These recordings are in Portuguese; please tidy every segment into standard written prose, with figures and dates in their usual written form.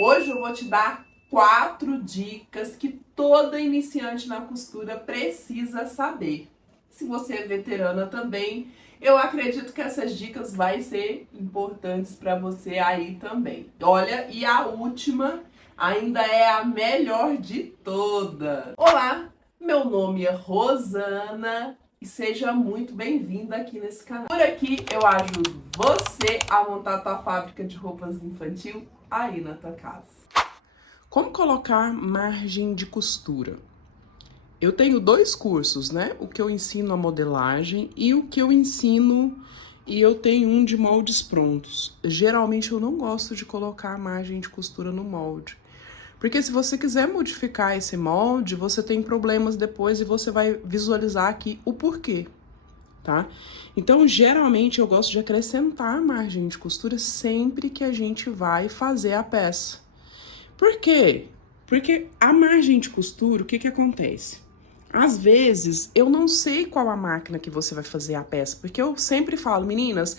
Hoje eu vou te dar 4 dicas que toda iniciante na costura precisa saber. Se você é veterana também, eu acredito que essas dicas vão ser importantes para você aí também. Olha, e a última ainda é a melhor de todas. Olá, meu nome é Rosana e seja muito bem-vinda aqui nesse canal. Por aqui eu ajudo você a montar a tua fábrica de roupas infantil aí na tua casa. Como colocar margem de costura? Eu tenho 2 cursos, né? O que eu ensino a modelagem e o que eu ensino, e eu tenho um de moldes prontos. Geralmente eu não gosto de colocar a margem de costura no molde, porque se você quiser modificar esse molde, você tem problemas depois e você vai visualizar aqui o porquê, tá? Então, geralmente eu gosto de acrescentar a margem de costura sempre que a gente vai fazer a peça. Por quê? Porque a margem de costura, o que que acontece? Às vezes, eu não sei qual a máquina que você vai fazer a peça, porque eu sempre falo, meninas,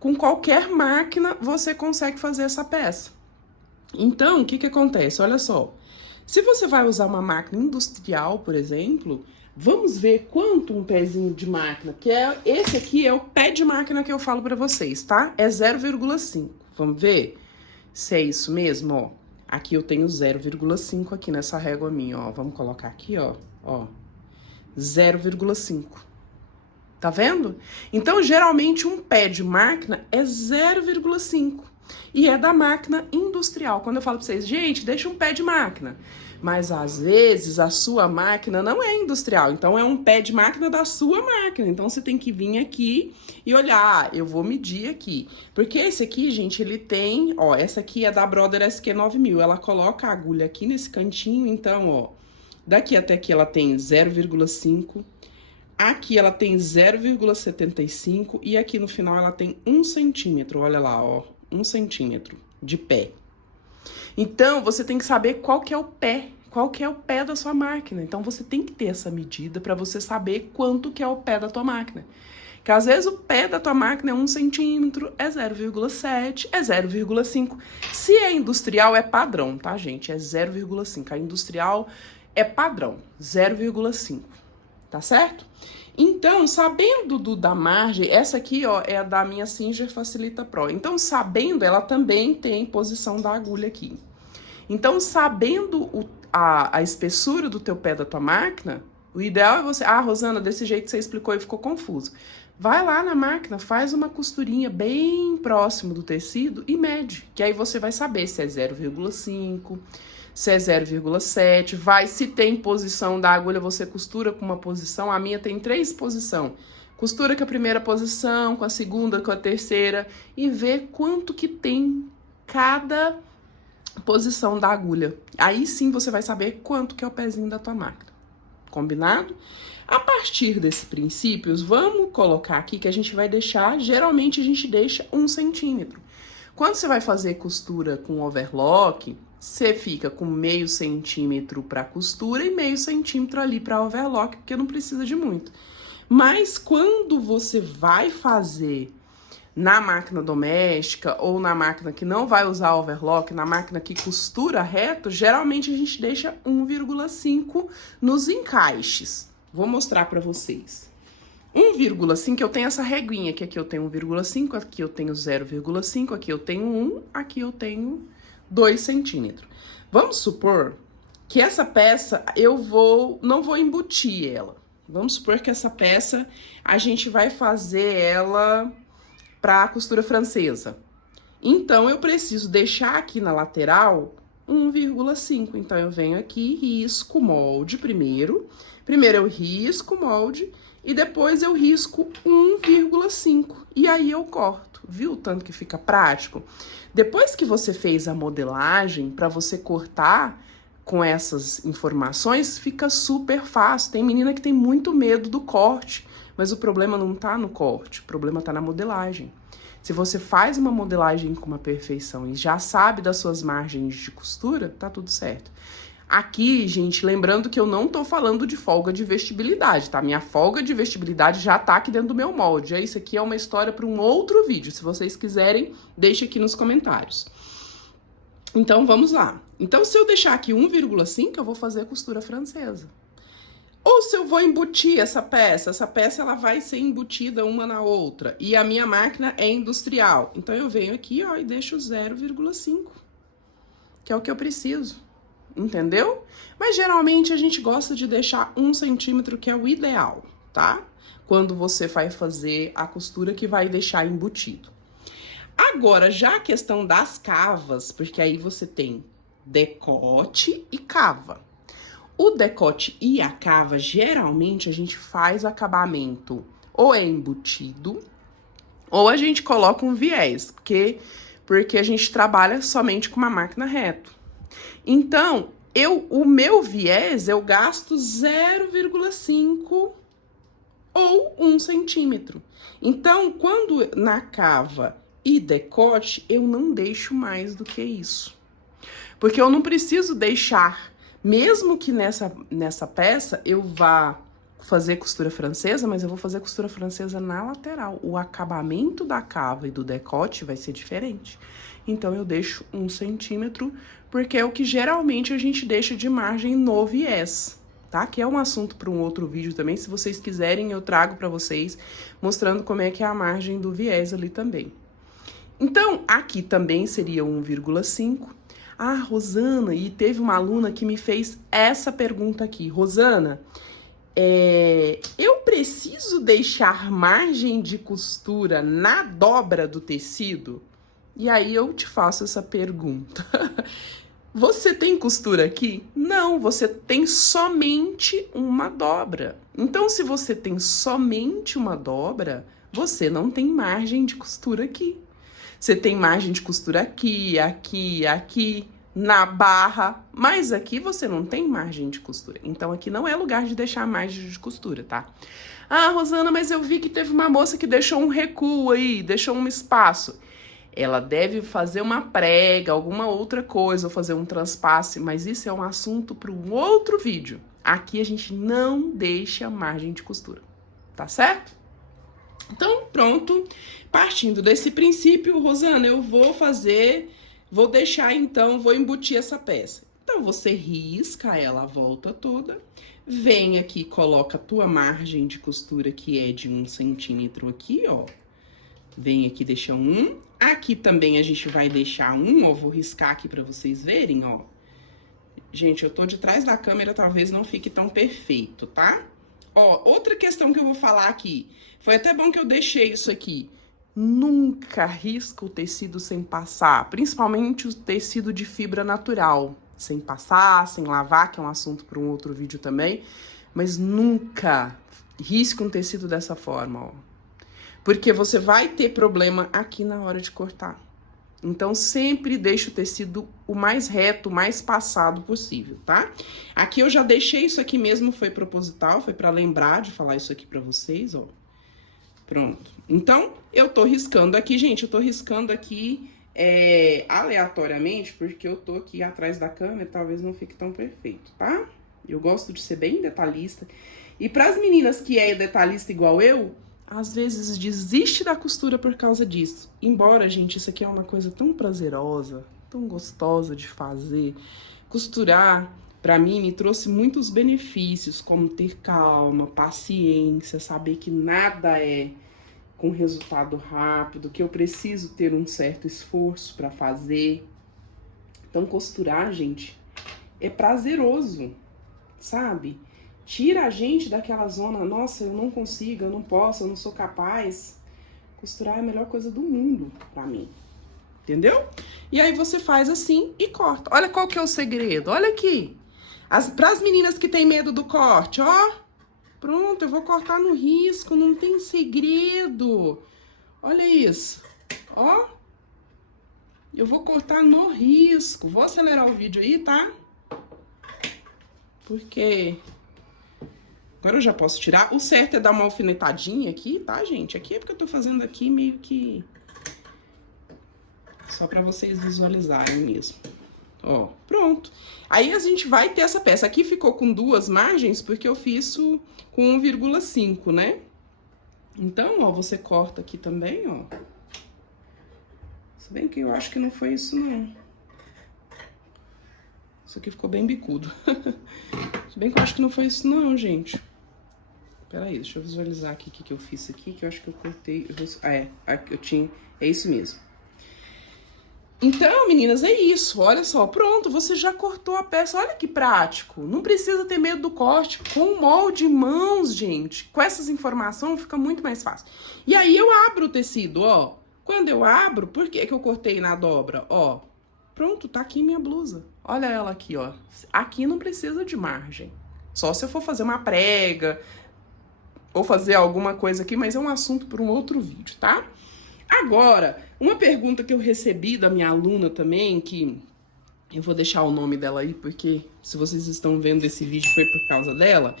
com qualquer máquina você consegue fazer essa peça. Então, o que que acontece? Olha só, se você vai usar uma máquina industrial, por exemplo, vamos ver quanto um pezinho de máquina, que é esse aqui é o pé de máquina que eu falo pra vocês, tá? É 0,5. Vamos ver se é isso mesmo, ó. Aqui eu tenho 0,5 aqui nessa régua minha, ó. Vamos colocar aqui, ó. 0,5. Tá vendo? Então, geralmente, um pé de máquina é 0,5. E é da máquina industrial. Quando eu falo pra vocês, gente, deixa um pé de máquina. Mas, às vezes, a sua máquina não é industrial. Então, é um pé de máquina da sua máquina. Então, você tem que vir aqui e olhar. Eu vou medir aqui. Porque esse aqui, gente, ele tem... Ó, essa aqui é da Brother SQ9000. Ela coloca a agulha aqui nesse cantinho. Então, ó, daqui até aqui ela tem 0,5. Aqui ela tem 0,75. E aqui no final ela tem 1 centímetro. Olha lá, ó. 1 centímetro de pé. Então, você tem que saber qual que é o pé da sua máquina. Então, você tem que ter essa medida para você saber quanto que é o pé da tua máquina. Que às vezes o pé da tua máquina é 1 centímetro, é 0,7, é 0,5. Se é industrial, é padrão, tá, gente? É 0,5. A industrial é padrão, 0,5. Tá certo? Então, sabendo da margem, essa aqui, ó, é a da minha Singer Facilita Pro. Então, sabendo, ela também tem posição da agulha aqui. Então, sabendo a espessura do teu pé da tua máquina, o ideal é você... Ah, Rosana, desse jeito que você explicou e ficou confuso. Vai lá na máquina, faz uma costurinha bem próximo do tecido e mede. Que aí você vai saber se é 0,5... se é 0,7, vai, se tem posição da agulha, você costura com uma posição, a minha tem 3 posições. Costura com a primeira posição, com a segunda, com a terceira, e vê quanto que tem cada posição da agulha. Aí sim você vai saber quanto que é o pezinho da tua máquina. Combinado? A partir desse princípio, vamos colocar aqui que a gente vai deixar, geralmente a gente deixa 1 centímetro. Quando você vai fazer costura com overlock, você fica com meio centímetro para costura e meio centímetro ali para overlock, porque não precisa de muito. Mas quando você vai fazer na máquina doméstica ou na máquina que não vai usar overlock, na máquina que costura reto, geralmente a gente deixa 1,5 nos encaixes. Vou mostrar para vocês. 1,5, eu tenho essa reguinha, que aqui eu tenho 1,5, aqui eu tenho 0,5, aqui eu tenho 1, aqui eu tenho 2 centímetros. Vamos supor que essa peça não vou embutir ela. Vamos supor que essa peça a gente vai fazer ela para costura francesa. Então, eu preciso deixar aqui na lateral 1,5. Então, eu venho aqui e risco o molde primeiro. Primeiro eu risco o molde e depois eu risco 1,5. E aí eu corto. Viu o tanto que fica prático? Depois que você fez a modelagem, para você cortar com essas informações, fica super fácil. Tem menina que tem muito medo do corte, mas o problema não tá no corte, o problema tá na modelagem. Se você faz uma modelagem com uma perfeição e já sabe das suas margens de costura, tá tudo certo. Aqui, gente, lembrando que eu não tô falando de folga de vestibilidade, tá? Minha folga de vestibilidade já tá aqui dentro do meu molde. Isso aqui é uma história para um outro vídeo. Se vocês quiserem, deixe aqui nos comentários. Então, vamos lá. Então, se eu deixar aqui 1,5, eu vou fazer costura francesa. Ou se eu vou embutir essa peça ela vai ser embutida uma na outra. E a minha máquina é industrial. Então, eu venho aqui, ó, e deixo 0,5, que é o que eu preciso. Entendeu? Mas, geralmente, a gente gosta de deixar 1 centímetro, que é o ideal, tá? Quando você vai fazer a costura que vai deixar embutido. Agora, já a questão das cavas, porque aí você tem decote e cava. O decote e a cava, geralmente, a gente faz acabamento ou é embutido, ou a gente coloca um viés, porque a gente trabalha somente com uma máquina reto. Então, o meu viés, eu gasto 0,5 ou 1 centímetro. Então, quando na cava e decote, eu não deixo mais do que isso. Porque eu não preciso deixar, mesmo que nessa peça eu vá fazer costura francesa, mas eu vou fazer costura francesa na lateral. O acabamento da cava e do decote vai ser diferente. Então, eu deixo 1 centímetro, porque é o que geralmente a gente deixa de margem no viés, tá? Que é um assunto para um outro vídeo também. Se vocês quiserem, eu trago para vocês, mostrando como é que é a margem do viés ali também. Então, aqui também seria 1,5. Ah, Rosana, e teve uma aluna que me fez essa pergunta aqui. Rosana, eu preciso deixar margem de costura na dobra do tecido? E aí eu te faço essa pergunta. Você tem costura aqui? Não, você tem somente uma dobra. Então, se você tem somente uma dobra, você não tem margem de costura aqui. Você tem margem de costura aqui, aqui, aqui, na barra, mas aqui você não tem margem de costura. Então, aqui não é lugar de deixar margem de costura, tá? Ah, Rosana, mas eu vi que teve uma moça que deixou um recuo aí, deixou um espaço. Ela deve fazer uma prega, alguma outra coisa, ou fazer um transpasse, mas isso é um assunto para um outro vídeo. Aqui a gente não deixa margem de costura, tá certo? Então, pronto. Partindo desse princípio, Rosana, eu vou deixar então, vou embutir essa peça. Então, você risca ela a volta toda, vem aqui, coloca a tua margem de costura, que é de 1 centímetro aqui, ó. Vem aqui, deixa 1. Aqui também a gente vai deixar 1, ó, vou riscar aqui pra vocês verem, ó. Gente, eu tô de trás da câmera, talvez não fique tão perfeito, tá? Ó, outra questão que eu vou falar aqui, foi até bom que eu deixei isso aqui. Nunca risca o tecido sem passar, principalmente o tecido de fibra natural. Sem passar, sem lavar, que é um assunto para um outro vídeo também. Mas nunca risque um tecido dessa forma, ó. Porque você vai ter problema aqui na hora de cortar. Então, sempre deixe o tecido o mais reto, o mais passado possível, tá? Aqui eu já deixei isso aqui mesmo, foi proposital, foi pra lembrar de falar isso aqui pra vocês, ó. Pronto. Então, eu tô riscando aqui, gente, eu tô riscando aqui aleatoriamente, porque eu tô aqui atrás da câmera, talvez não fique tão perfeito, tá? Eu gosto de ser bem detalhista. E pras meninas que é detalhista igual eu, às vezes desiste da costura por causa disso. Embora, gente, isso aqui é uma coisa tão prazerosa, tão gostosa de fazer. Costurar, pra mim, me trouxe muitos benefícios, como ter calma, paciência, saber que nada é com resultado rápido, que eu preciso ter um certo esforço pra fazer. Então, costurar, gente, é prazeroso, sabe? Tira a gente daquela zona, nossa, eu não consigo, eu não posso, eu não sou capaz. Costurar é a melhor coisa do mundo pra mim, entendeu? E aí você faz assim e corta. Olha qual que é o segredo, olha aqui. Pras meninas que têm medo do corte, ó. Pronto, eu vou cortar no risco, não tem segredo. Olha isso, ó. Eu vou cortar no risco. Vou acelerar o vídeo aí, tá? Porque... agora eu já posso tirar. O certo é dar uma alfinetadinha aqui, tá, gente? Aqui é porque eu tô fazendo aqui meio que... só pra vocês visualizarem mesmo. Ó, pronto. Aí a gente vai ter essa peça. Aqui ficou com 2 margens, porque eu fiz isso com 1,5, né? Então, ó, você corta aqui também, ó. Se bem que eu acho que não foi isso, não. Isso aqui ficou bem bicudo. Se bem que eu acho que não foi isso não, gente. Peraí, deixa eu visualizar aqui o que eu fiz aqui, que eu acho que eu cortei... eu tinha... É isso mesmo. Então, meninas, é isso. Olha só, pronto, você já cortou a peça. Olha que prático. Não precisa ter medo do corte. Com o molde em mãos, gente, com essas informações fica muito mais fácil. E aí eu abro o tecido, ó. Quando eu abro, por que que eu cortei na dobra? Ó, pronto, tá aqui minha blusa. Olha ela aqui, ó. Aqui não precisa de margem. Só se eu for fazer uma prega ou fazer alguma coisa aqui, mas é um assunto para um outro vídeo, tá? Agora, uma pergunta que eu recebi da minha aluna também, que eu vou deixar o nome dela aí, porque se vocês estão vendo esse vídeo foi por causa dela.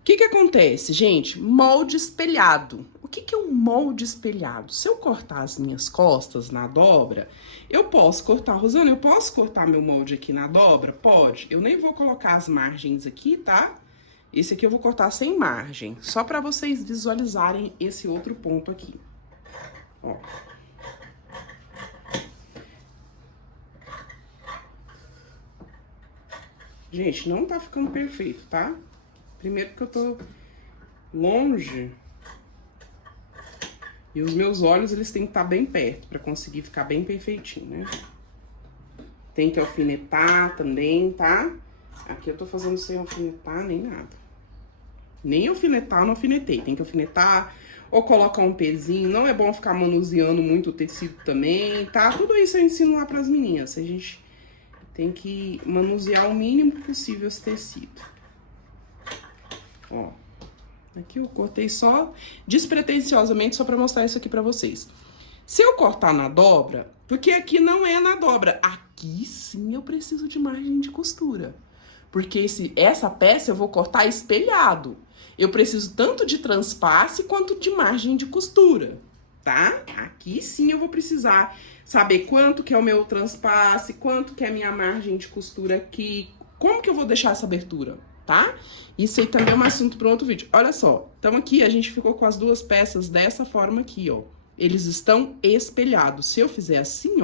O que que acontece, gente? Molde espelhado. O que que é um molde espelhado? Se eu cortar as minhas costas na dobra, eu posso cortar, Rosana, eu posso cortar meu molde aqui na dobra? Pode. Eu nem vou colocar as margens aqui, tá? Esse aqui eu vou cortar sem margem, só para vocês visualizarem esse outro ponto aqui. Ó. Gente, não tá ficando perfeito, tá? Primeiro porque eu tô longe. E os meus olhos, eles têm que estar bem perto pra conseguir ficar bem perfeitinho, né? Tem que alfinetar também, tá? Aqui eu tô fazendo sem alfinetar nem nada. Nem alfinetar eu não alfinetei. Tem que alfinetar ou colocar um pezinho. Não é bom ficar manuseando muito o tecido também, tá? Tudo isso eu ensino lá pras meninas. A gente tem que manusear o mínimo possível esse tecido. Ó, aqui eu cortei só despretensiosamente, só pra mostrar isso aqui pra vocês. Se eu cortar na dobra, porque aqui não é na dobra, aqui sim eu preciso de margem de costura. Porque essa peça eu vou cortar espelhado. Eu preciso tanto de transpasse quanto de margem de costura, tá? Aqui sim eu vou precisar saber quanto que é o meu transpasse, quanto que é a minha margem de costura aqui, como que eu vou deixar essa abertura, tá? Isso aí também é um assunto para outro vídeo. Olha só, então aqui a gente ficou com as duas peças dessa forma aqui, ó. Eles estão espelhados. Se eu fizer assim,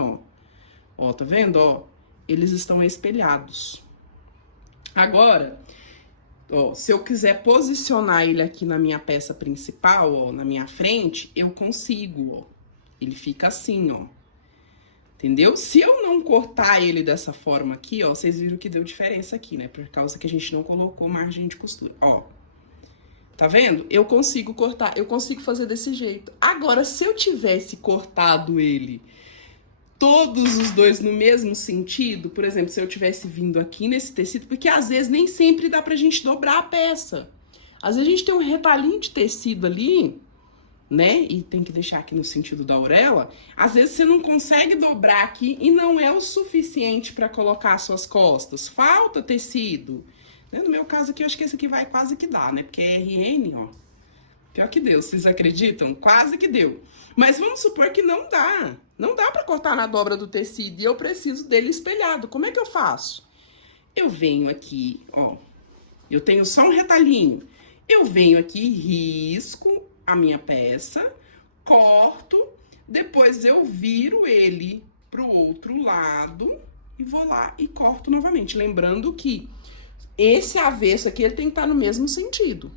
ó, tá vendo, ó? Eles estão espelhados. Agora, ó, se eu quiser posicionar ele aqui na minha peça principal, ó, na minha frente, eu consigo, ó. Ele fica assim, ó. Entendeu? Se eu não cortar ele dessa forma aqui, ó, vocês viram que deu diferença aqui, né? Por causa que a gente não colocou margem de costura, ó. Tá vendo? Eu consigo cortar, eu consigo fazer desse jeito. Agora, se eu tivesse cortado ele todos os dois no mesmo sentido, por exemplo, se eu tivesse vindo aqui nesse tecido, porque às vezes nem sempre dá pra gente dobrar a peça. Às vezes a gente tem um retalhinho de tecido ali, né? E tem que deixar aqui no sentido da orelha. Às vezes você não consegue dobrar aqui e não é o suficiente pra colocar as suas costas. Falta tecido. No meu caso aqui, eu acho que esse aqui vai quase que dar, né? Porque é RN, ó. Pior que deu, vocês acreditam? Quase que deu. Mas vamos supor que não dá. Não dá pra cortar na dobra do tecido e eu preciso dele espelhado. Como é que eu faço? Eu venho aqui, ó. Eu tenho só um retalhinho. Eu venho aqui, risco a minha peça, corto, depois eu viro ele pro outro lado e vou lá e corto novamente. Lembrando que esse avesso aqui, ele tem que estar no mesmo sentido.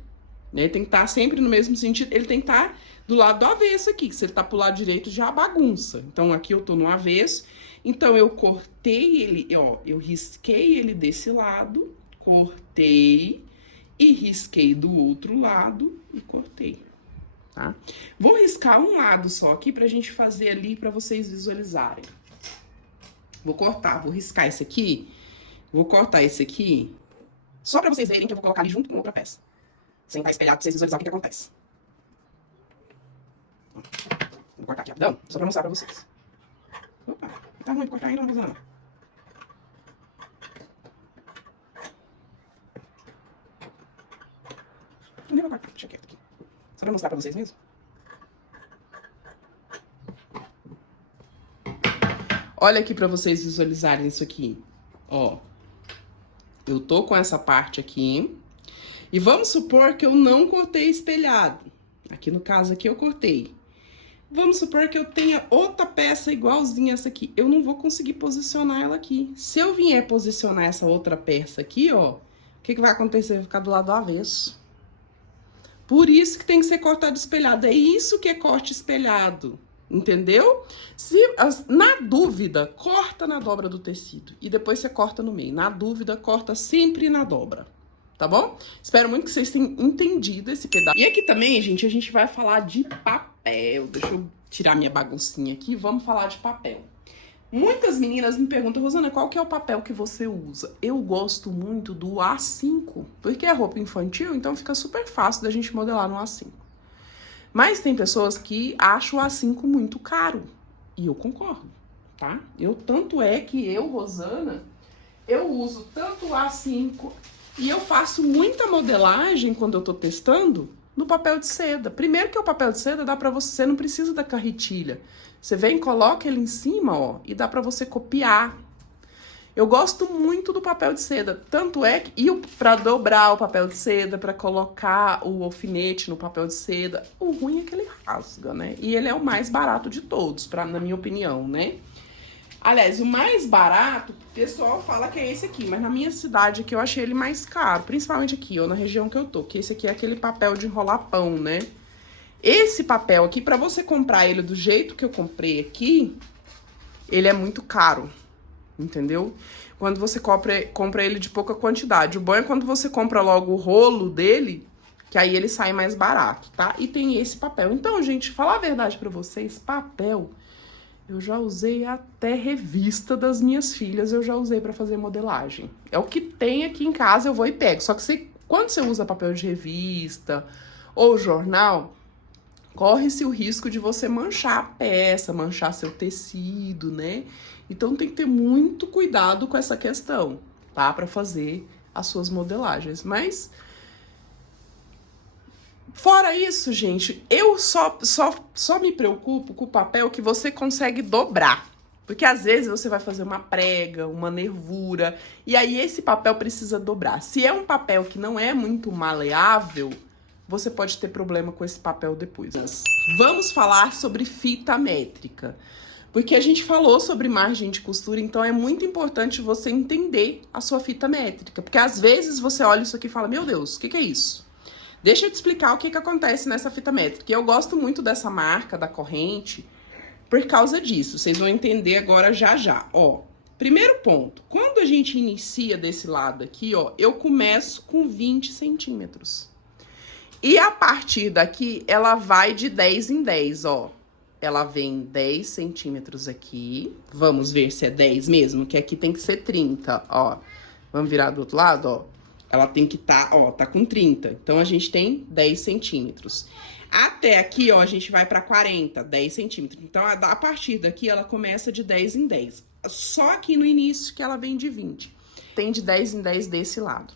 Ele tem que estar sempre no mesmo sentido, ele tem que estar do lado do avesso aqui, que se ele tá pro lado direito já bagunça. Então, aqui eu tô no avesso, então eu cortei ele, ó, eu risquei ele desse lado, cortei e risquei do outro lado e cortei, tá? Vou riscar um lado só aqui pra gente fazer ali pra vocês visualizarem. Vou cortar, vou riscar esse aqui, vou cortar esse aqui, só pra vocês verem que eu vou colocar ali junto com outra peça. Sem estar espelhado pra vocês visualizarem o que acontece. Vou cortar aqui rapidão, só pra mostrar pra vocês. Opa, tá ruim de cortar ainda, Rosana. Nem vou cortar, deixa quieto aqui. Só pra mostrar pra vocês mesmo. Olha aqui pra vocês visualizarem isso aqui. Ó, eu tô com essa parte aqui. E vamos supor que eu não cortei espelhado. Aqui no caso aqui eu cortei. Vamos supor que eu tenha outra peça igualzinha essa aqui. Eu não vou conseguir posicionar ela aqui. Se eu vier posicionar essa outra peça aqui, ó, o que vai acontecer? Vai ficar do lado do avesso. Por isso que tem que ser cortado espelhado. É isso que é corte espelhado. Entendeu? Na dúvida, corta na dobra do tecido. E depois você corta no meio. Na dúvida, corta sempre na dobra. Tá bom? Espero muito que vocês tenham entendido esse pedaço. E aqui também, gente, a gente vai falar de papel. Deixa eu tirar minha baguncinha aqui. Vamos falar de papel. Muitas meninas me perguntam, Rosana, qual que é o papel que você usa? Eu gosto muito do A5, porque é roupa infantil, então fica super fácil da gente modelar no A5. Mas tem pessoas que acham o A5 muito caro. E eu concordo, tá? Tanto é que eu, Rosana, eu uso tanto o A5... E eu faço muita modelagem quando eu tô testando no papel de seda. Primeiro que o papel de seda dá pra você não precisa da carretilha. Você vem, coloca ele em cima, ó, e dá pra você copiar. Eu gosto muito do papel de seda, tanto é que pra dobrar o papel de seda, pra colocar o alfinete no papel de seda, o ruim é que ele rasga, né? E ele é o mais barato de todos, na minha opinião, né? Aliás, o mais barato, o pessoal fala que é esse aqui, mas na minha cidade aqui eu achei ele mais caro, principalmente aqui, ó, na região que eu tô, que esse aqui é aquele papel de enrolar pão, né? Esse papel aqui, pra você comprar ele do jeito que eu comprei aqui, ele é muito caro, entendeu? Quando você compra ele de pouca quantidade. O bom é quando você compra logo o rolo dele, que aí ele sai mais barato, tá? E tem esse papel. Então, gente, falar a verdade pra vocês, papel... Eu já usei até revista das minhas filhas, eu já usei pra fazer modelagem. É o que tem aqui em casa, eu vou e pego. Só que quando você usa papel de revista ou jornal, corre-se o risco de você manchar a peça, manchar seu tecido, né? Então tem que ter muito cuidado com essa questão, tá? Pra fazer as suas modelagens. Mas... fora isso, gente, eu só me preocupo com o papel que você consegue dobrar. Porque às vezes você vai fazer uma prega, uma nervura, e aí esse papel precisa dobrar. Se é um papel que não é muito maleável, você pode ter problema com esse papel depois. Vamos falar sobre fita métrica. Porque a gente falou sobre margem de costura, então é muito importante você entender a sua fita métrica. Porque às vezes você olha isso aqui e fala, meu Deus, o que é isso? Deixa eu te explicar o que acontece nessa fita métrica. Eu gosto muito dessa marca, da corrente, por causa disso. Vocês vão entender agora já. Ó, primeiro ponto. Quando a gente inicia desse lado aqui, ó, eu começo com 20 centímetros. E a partir daqui, ela vai de 10 em 10, ó. Ela vem 10 centímetros aqui. Vamos ver se é 10 mesmo, que aqui tem que ser 30, ó. Vamos virar do outro lado, ó. Ela tem que ó, tá com 30. Então, a gente tem 10 centímetros. Até aqui, ó, a gente vai pra 40, 10 centímetros. Então, a partir daqui, ela começa de 10 em 10. Só aqui no início que ela vem de 20. Tem de 10 em 10 desse lado.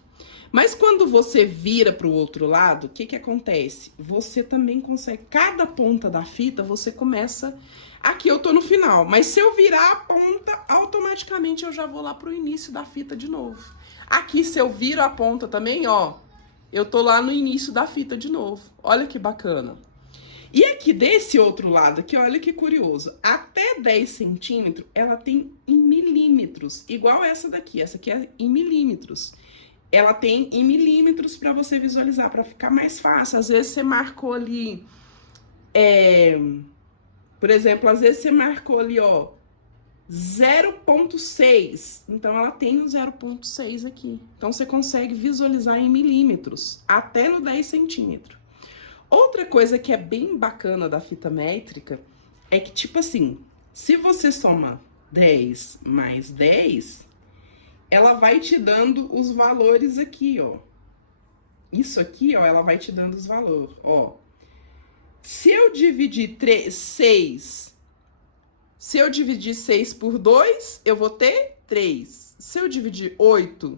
Mas quando você vira pro outro lado, o que acontece? Você também consegue, cada ponta da fita, você começa... Aqui eu tô no final, mas se eu virar a ponta, automaticamente eu já vou lá pro início da fita de novo. Aqui, se eu viro a ponta também, ó, eu tô lá no início da fita de novo. Olha que bacana. E aqui desse outro lado aqui, olha que curioso. Até 10 centímetros, ela tem em milímetros, igual essa daqui. Essa aqui é em milímetros. Ela tem em milímetros pra você visualizar, pra ficar mais fácil. Às vezes você marcou ali, por exemplo, às vezes você marcou ali, ó, 0,6. Então, ela tem o 0,6 aqui. Então, você consegue visualizar em milímetros, até no 10 centímetros. Outra coisa que é bem bacana da fita métrica é que, tipo assim, se você soma 10 mais 10, ela vai te dando os valores aqui, ó. Isso aqui, ó, ela vai te dando os valores, ó. Se eu dividir 6... Se eu dividir 6 por 2, eu vou ter 3. Se eu dividir 8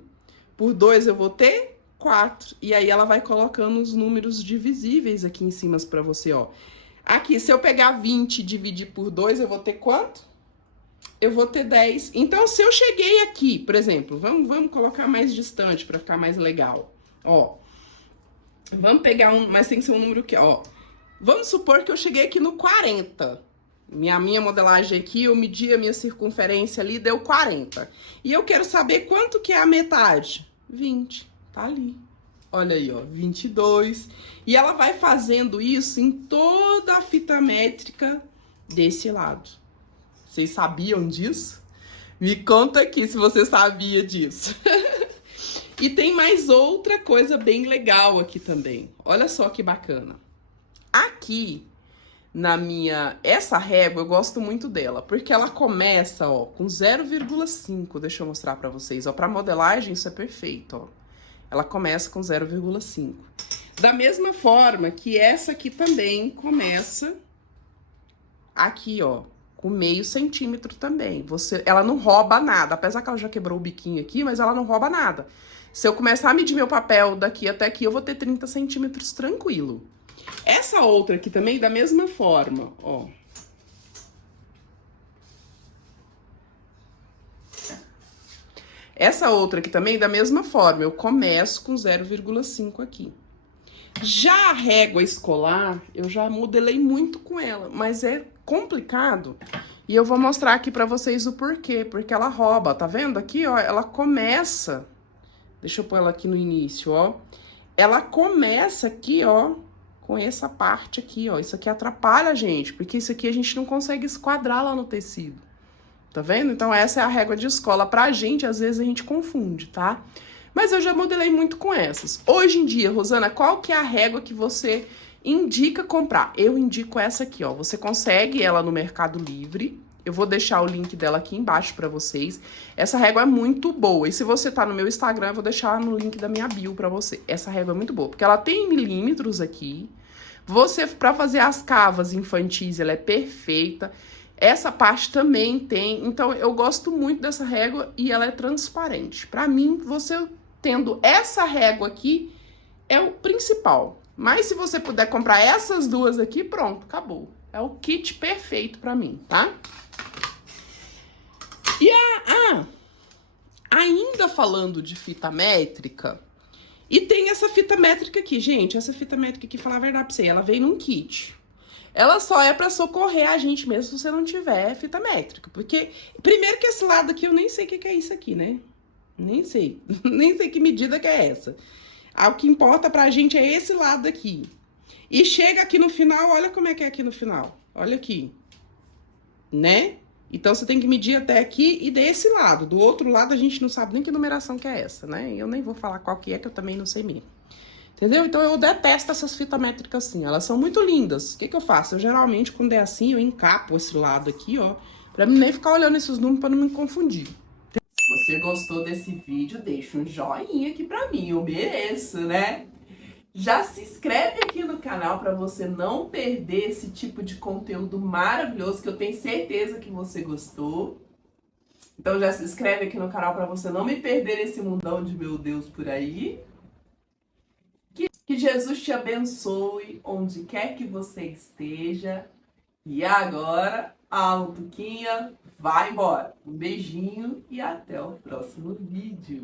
por 2, eu vou ter 4. E aí, ela vai colocando os números divisíveis aqui em cima pra você, ó. Aqui, se eu pegar 20 e dividir por 2, eu vou ter quanto? Eu vou ter 10. Então, se eu cheguei aqui, por exemplo, vamos colocar mais distante pra ficar mais legal. Ó, vamos pegar mas tem que ser um número que, ó. Vamos supor que eu cheguei aqui no 40. Minha modelagem aqui, eu medi a minha circunferência ali, deu 40. E eu quero saber quanto que é a metade. 20, tá ali. Olha aí, ó, 22. E ela vai fazendo isso em toda a fita métrica desse lado. Vocês sabiam disso? Me conta aqui se você sabia disso. E tem mais outra coisa bem legal aqui também. Olha só que bacana. Aqui, essa régua, eu gosto muito dela, porque ela começa, ó, com 0,5. Deixa eu mostrar pra vocês, ó, pra modelagem isso é perfeito, ó. Ela começa com 0,5. Da mesma forma que essa aqui também começa aqui, ó, com meio centímetro também. Ela não rouba nada, apesar que ela já quebrou o biquinho aqui, mas ela não rouba nada. Se eu começar a medir meu papel daqui até aqui, eu vou ter 30 centímetros tranquilo. Essa outra aqui também, da mesma forma, ó. Essa outra aqui também, da mesma forma, eu começo com 0,5 aqui. Já a régua escolar, eu já modelei muito com ela, mas é complicado. E eu vou mostrar aqui pra vocês o porquê, porque ela rouba, tá vendo aqui, ó? Ela começa, deixa eu pôr ela aqui no início, ó. Ela começa aqui, ó, com essa parte aqui, ó. Isso aqui atrapalha a gente, porque isso aqui a gente não consegue esquadrar lá no tecido. Tá vendo? Então essa é a régua de escola. Pra gente, às vezes a gente confunde, tá? Mas eu já modelei muito com essas. Hoje em dia, Rosana, qual que é a régua que você indica comprar? Eu indico essa aqui, ó. Você consegue ela no Mercado Livre. Eu vou deixar o link dela aqui embaixo pra vocês. Essa régua é muito boa. E se você tá no meu Instagram, eu vou deixar no link da minha bio pra você. Essa régua é muito boa, porque ela tem milímetros aqui. Pra fazer as cavas infantis, ela é perfeita. Essa parte também tem, então eu gosto muito dessa régua e ela é transparente. Pra mim, você tendo essa régua aqui é o principal. Mas se você puder comprar essas duas aqui, pronto, acabou. É o kit perfeito pra mim, tá? E ainda falando de fita métrica, e tem essa fita métrica aqui, gente. Essa fita métrica aqui, falar a verdade pra você, ela vem num kit. Ela só é pra socorrer a gente mesmo se você não tiver fita métrica. Porque, primeiro que esse lado aqui, eu nem sei o que é isso aqui, né? Nem sei. Nem sei que medida que é essa. O que importa pra gente é esse lado aqui. E chega aqui no final, olha como é que é aqui no final. Olha aqui. Né? Então, você tem que medir até aqui e desse lado. Do outro lado, a gente não sabe nem que numeração que é essa, né? Eu nem vou falar qual que eu também não sei mesmo. Entendeu? Então, eu detesto essas fitas métricas assim. Elas são muito lindas. O que eu faço? Eu, geralmente, quando é assim, eu encapo esse lado aqui, ó. Pra mim nem ficar olhando esses números pra não me confundir. Se você gostou desse vídeo, deixa um joinha aqui pra mim. Eu mereço, né? Já se inscreve aqui no canal pra você não perder esse tipo de conteúdo maravilhoso que eu tenho certeza que você gostou. Então, já se inscreve aqui no canal pra você não me perder nesse mundão de meu Deus por aí. Que Jesus te abençoe onde quer que você esteja. E agora, a Lutuquinha vai embora. Um beijinho e até o próximo vídeo.